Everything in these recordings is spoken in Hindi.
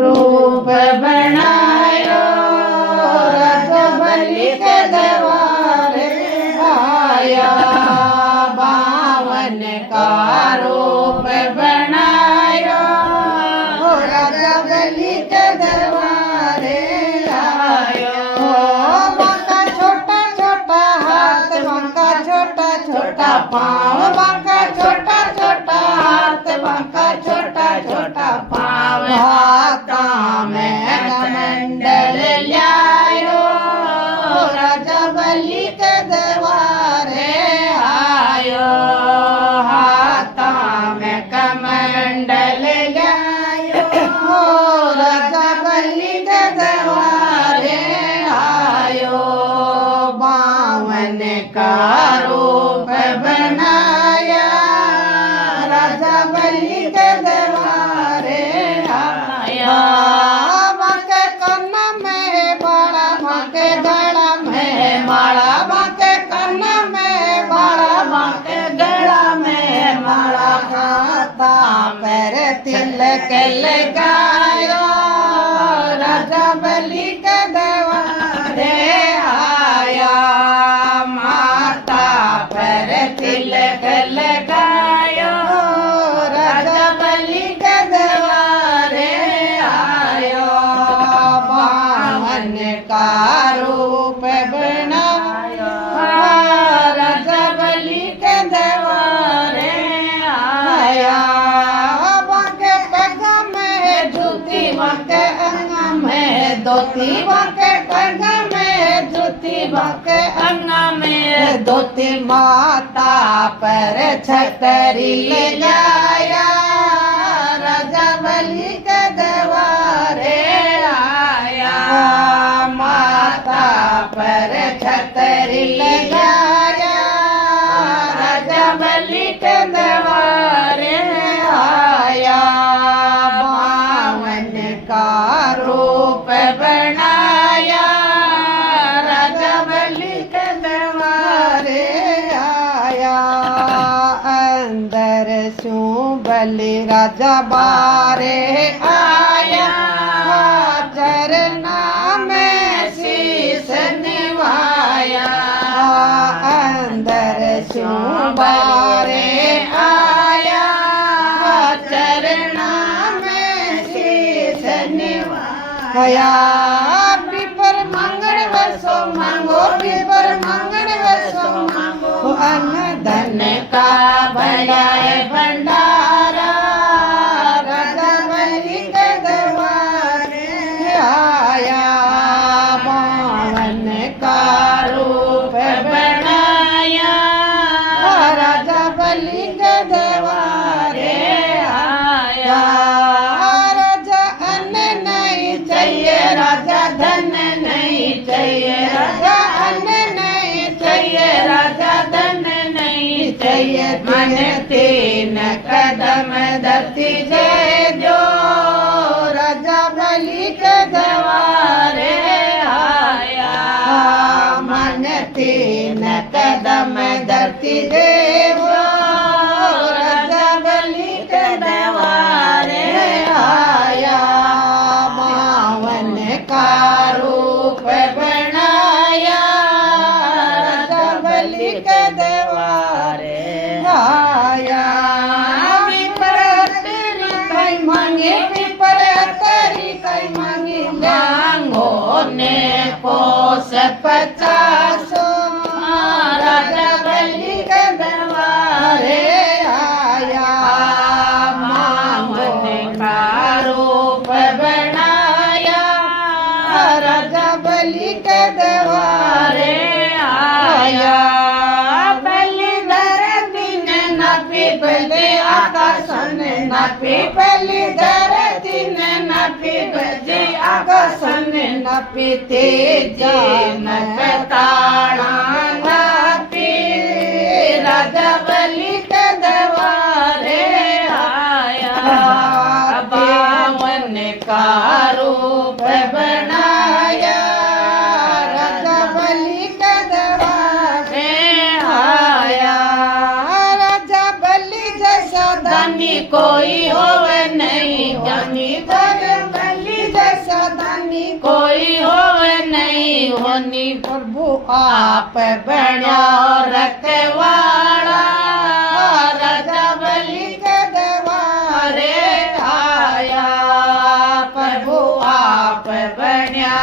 रूप बनायो रजबली के दरबारे आया। बावन का रूप बनायो रजबली के दरबारे आयो। बांका छोटा छोटा हाथ, बांका छोटा छोटा पाँव, बांका छोटा छोटा हाथ, बांका छोटा छोटा पाँव। हाथा में कमंडल ल्यायो रजबली के दरबारे आयो। हाथा में कमंडल ल्यायो रजबली के दरबारे आयो। बावन का रूप बनाया रजबली के दरबारे आया। बांके कन्न में बाड़ा, बांके गला में माला, बांके कन्न में बाड़ा, बांके गला में माला। हाथा पैर तिलक लगायो रजबली के दरबारे आया। माता पैर तिलक लगायो रजबली के दरबारे आयो। बावन का रूप बनायो रजबली के दरबारे आया। बांके पग में जूती, बांके अंग में धोती, बांके पग में जूती, बांके अंग में धोती। माता पर छतरी लगाया रजबली के दरबारे आया। माता पर छतरी लगाया रजबली के दरबारे आया। बावन का रूप बनाया रजबली के दरबारे आया। अंदर सू बलि राजा बारे आया। चरना में शीस निभाया। अंदर सू बारे आया। चरना में शीस निभाया। पीपर मंगल वसो मांगो, पीपर मंगल वसो मांगो। अन्न धन का भला है भंडारा रजबली के दरबारे आया। बावन का रूप बनाया रजबली के दरबारे आया। राजा अन्न नहीं चाहिए, राजा धन नहीं चाहिए, राजा अन्न नहीं चाहिए, राजा धन नहीं चाहिए। मन तीन कदम धरती जय जो रजबली के दरबारे आया। मन तीन कदम धरती देव रजबली के दरबारे आया। बावन का रूप बनाया रजबली के दरबारे आया। पीपर अतरी कई मांगे, पीपर अतरी कई मांगे। मांगो ने कोस 50 रजबली के दरबारे आया। बावन का रूप बनाया रजबली के दरबारे आया। बलिधर दिन न पीपले आकाशन न पीपली धर दिन न पीपले आकाशन न पीते जन ताड़ा न पी रजबली के दरबारे आया। बावन का रूप बनाया रजबली के दरबारे आया। रजबली जैसा धनी कोई होवे नहीं, धनी रजबली आप बण्यो रखवाला राजा बलि के दरबारे आया प्रभु आप बण्या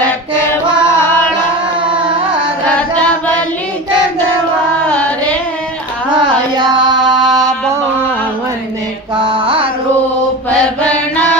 रखवाला राजा बलि के दरबारे आया बावन का रूप बना